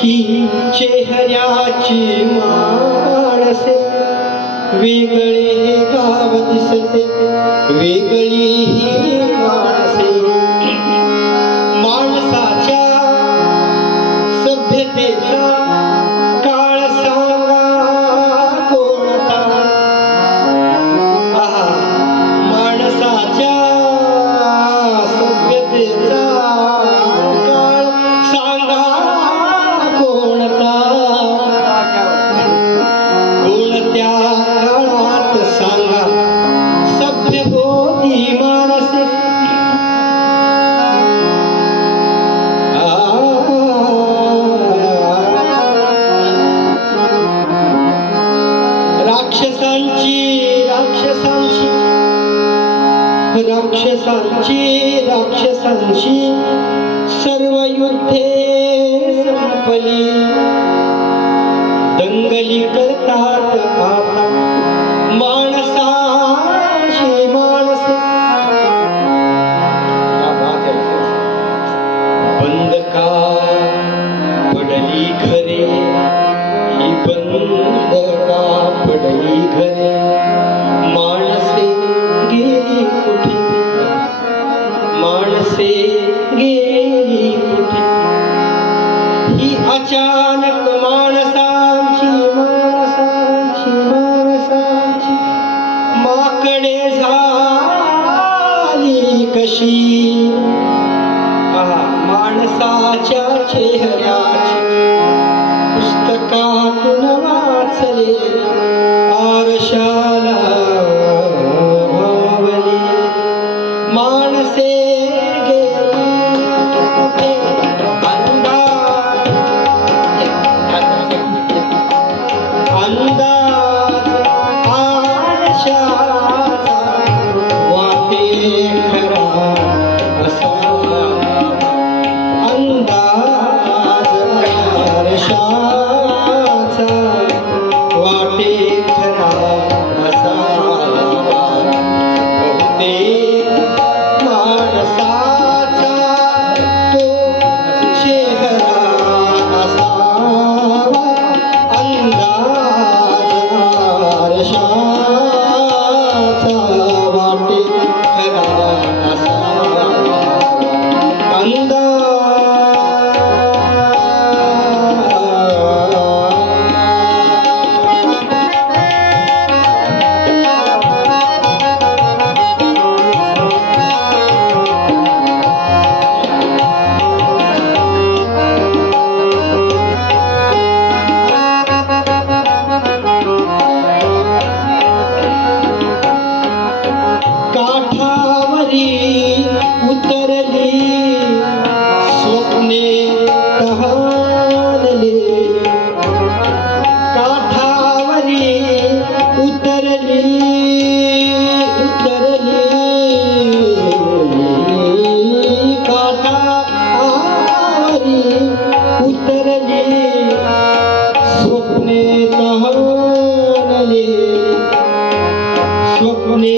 की चेहऱ्याची माणसे. वेगळे गाव दिसते वेगळी ही राक्षसांची राक्षसांशी सर्व युद्धे संपली. दंगली करतात आता मान अचानक माणसांची माणसांची माणसांची माकडे झाली कशी? माणसाच्या चेहऱ्या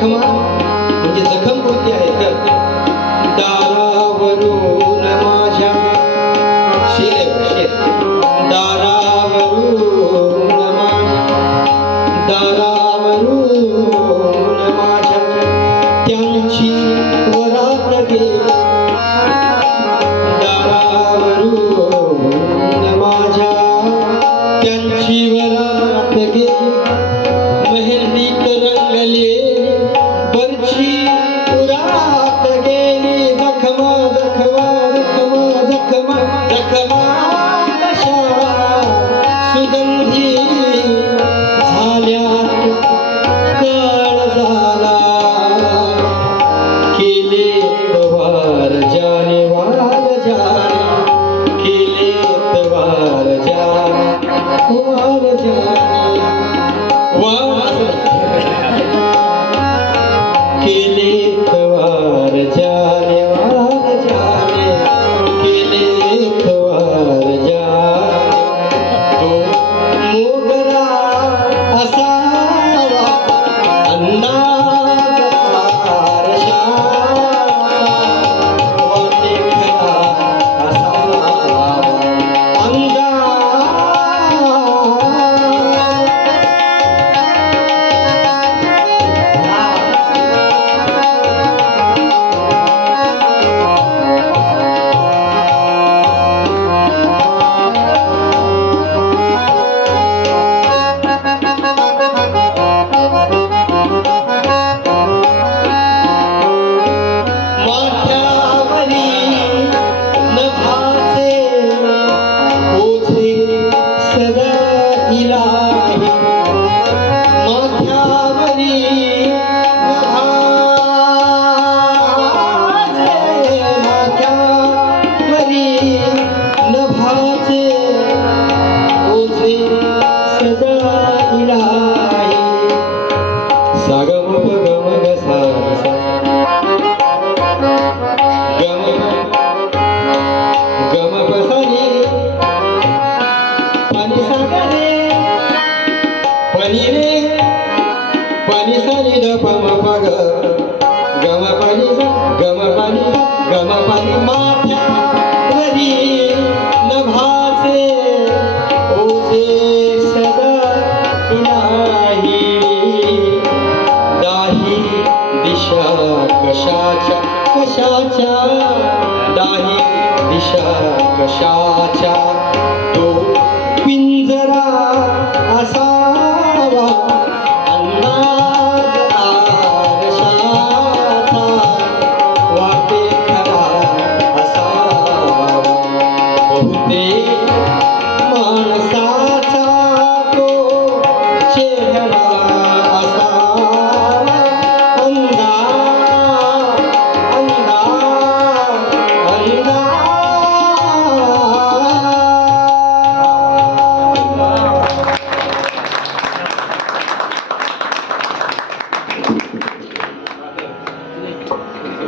जखमा म्हणजे जखम कोणती आहे? तर दारावरून माझ्या शेर शेर. दारावरून दारावरून माझ्या. त्यांची वरात गेली दारावरून माझ्या त्यांची वरात गेली देशाच्या दाही दिशा कशाच्या?